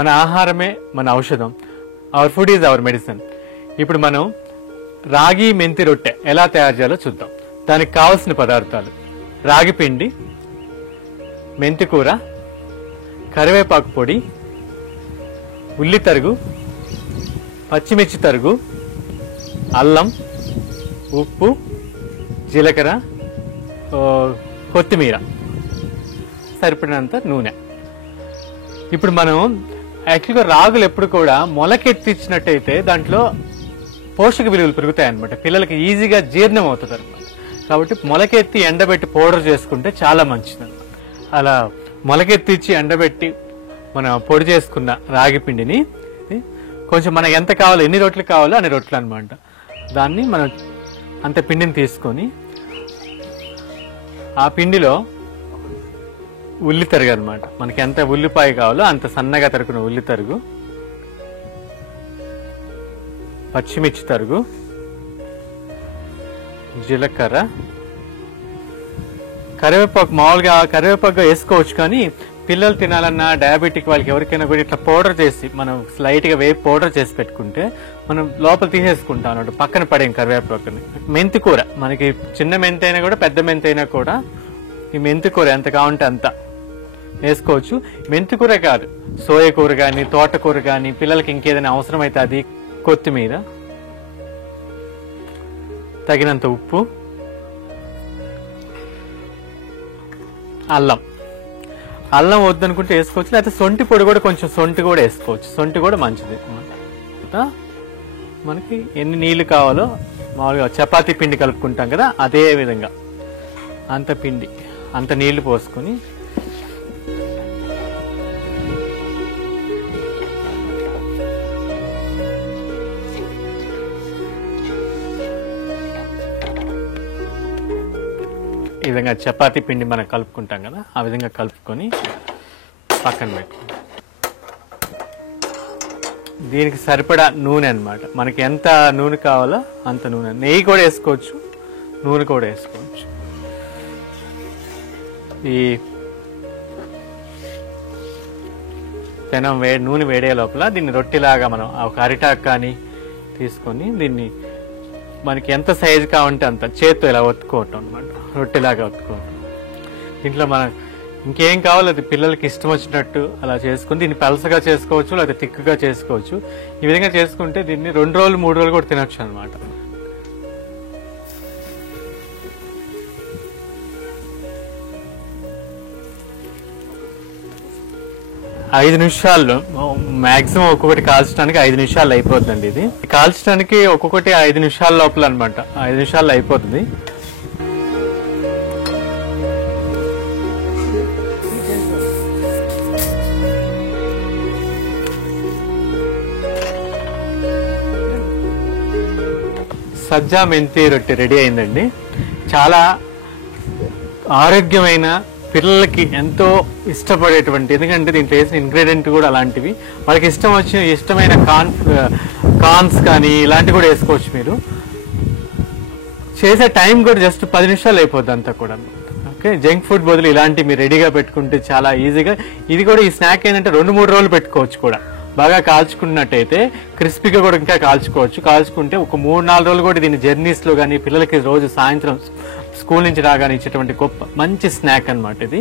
మన ఆహారమే మన ఔషధం. Our food is our medicine. ఇప్పుడు మనం రాగి మెంతి రొట్టె ఎలా తయారు చేయాలో చూద్దాం. దానికి కావలసిన పదార్థాలు: రాగి పిండి, మెంతి కూర, కరివేపాకు పొడి, ఉల్లి తరుగు, పచ్చిమిర్చి తరుగు, అల్లం, ఉప్పు, జీలకర్ర, కొత్తిమీర, సరిపడినంత నూనె. ఇప్పుడు మనం యాక్చువల్గా రాగులు ఎప్పుడు కూడా మొలకెత్తిచ్చినట్టయితే దాంట్లో పోషక విలువలు పెరుగుతాయి అన్నమాట. పిల్లలకి ఈజీగా జీర్ణం అవుతుంది అనమాట. కాబట్టి మొలకెత్తి ఎండబెట్టి పౌడర్ చేసుకుంటే చాలా మంచిది అనమాట. అలా మొలకెత్తిచ్చి ఎండబెట్టి మనం పొడి చేసుకున్న రాగి పిండిని కొంచెం మనకు ఎంత కావాలో, ఎన్ని రొట్టెలు కావాలో అన్ని రొట్టెలు అనమాట. దాన్ని మనం అంత పిండిని తీసుకొని ఆ పిండిలో ఉల్లి తరుగు అనమాట, మనకి ఎంత ఉల్లిపాయ కావాలో అంత సన్నగా తరుకున్న ఉల్లి తరుగు, పచ్చిమిర్చి తరుగు, జీలకర్ర, కరివేపాకు. మామూలుగా కరివేపాకు వేసుకోవచ్చు, కానీ పిల్లలు తినాలన్నా డయాబెటిక్ వాళ్ళకి ఎవరికైనా కూడా ఇట్లా పౌడర్ చేసి మనం లైట్గా వేపు పౌడర్ చేసి పెట్టుకుంటే మనం లోపల తీసేసుకుంటాం అన్నట్టు, పక్కన పడేం కరివేపాకుని. మెంతి కూర, మనకి చిన్న మెంతి అయినా కూడా పెద్ద మెంతి అయినా కూడా ఈ మెంతి కూర ఎంత కావాలంటే అంత వేసుకోవచ్చు. మెంతి కూర కాదు, సోయ కూర కానీ తోటకూర కానీ పిల్లలకి ఇంకేదైనా అవసరం అయితే అది, కొత్తిమీర, తగినంత ఉప్పు, అల్లం. అల్లం వద్దనుకుంటే వేసుకోవచ్చు, లేకపోతే సొంటి పొడి కూడా, కొంచెం సొంటి కూడా వేసుకోవచ్చు. సొంటి కూడా మంచిది. మనకి ఎన్ని నీళ్లు కావాలో మామూలుగా చపాతీ పిండి కలుపుకుంటాం కదా, అదే విధంగా అంత పిండి అంత నీళ్లు పోసుకొని ఈ విధంగా చపాతీ పిండి మనం కలుపుకుంటాం కదా, ఆ విధంగా కలుపుకొని పక్కన పెట్టుకుంటాం. దీనికి సరిపడా నూనె అన్నమాట, మనకి ఎంత నూనె కావాలో అంత నూనె. నెయ్యి కూడా వేసుకోవచ్చు, నూనె కూడా వేసుకోవచ్చు. ఈ పెనం నూనె వేడే లోపల దీన్ని రొట్టెలాగా మనం ఒక అరిటాకు కానీ తీసుకొని దీన్ని మనకి ఎంత సైజు కావాలంటే అంత చేత్తో ఇలా ఒత్తుకోవటం అనమాట, రొట్టెలాగా ఒత్తుకోవటం. దీంట్లో మనం ఇంకేం కావాలో అది పిల్లలకి ఇష్టం వచ్చినట్టు అలా చేసుకుని దీన్ని పలసగా చేసుకోవచ్చు, లేదా తిక్కుగా చేసుకోవచ్చు. ఈ విధంగా చేసుకుంటే దీన్ని 2 రోజులు 3 రోజులు కూడా తినొచ్చు అనమాట. ఐదు నిమిషాల్లో మాక్సిమం ఒక్కొక్కటి కాల్చడానికి 5 నిమిషాలు అయిపోతుందండి. ఇది కాల్చడానికి ఒక్కొక్కటి 5 నిమిషాల లోపల అనమాట, 5 నిమిషాల్లో అయిపోతుంది. సజ్జా మెంతి రొట్టె రెడీ అయిందండి. చాలా ఆరోగ్యమైన, పిల్లలకి ఎంతో ఇష్టపడేటువంటి, ఎందుకంటే దీంట్లో వేసిన ఇంగ్రీడియంట్ కూడా అలాంటివి, వాళ్ళకి ఇష్టమైన కార్న్స్ కానీ ఇలాంటివి కూడా వేసుకోవచ్చు. మీరు చేసే టైం కూడా జస్ట్ 10 నిమిషాలు అయిపోద్ది అంతా కూడా. ఓకే, జంక్ ఫుడ్ బదులు ఇలాంటి మీరు రెడీగా పెట్టుకుంటే చాలా ఈజీగా. ఇది కూడా ఈ స్నాక్ ఏంటంటే 2-3 రోజులు పెట్టుకోవచ్చు కూడా. బాగా కాల్చుకున్నట్టయితే క్రిస్పీగా కూడా ఇంకా కాల్చుకోవచ్చు. కాల్చుకుంటే ఒక 3-4 రోజులు కూడా దీన్ని జర్నీస్లో కానీ పిల్లలకి రోజు సాయంత్రం స్కూల్ నుంచి రాగానే ఇచ్చేటువంటి గొప్ప మంచి స్నాక్ అన్నమాట ఇది.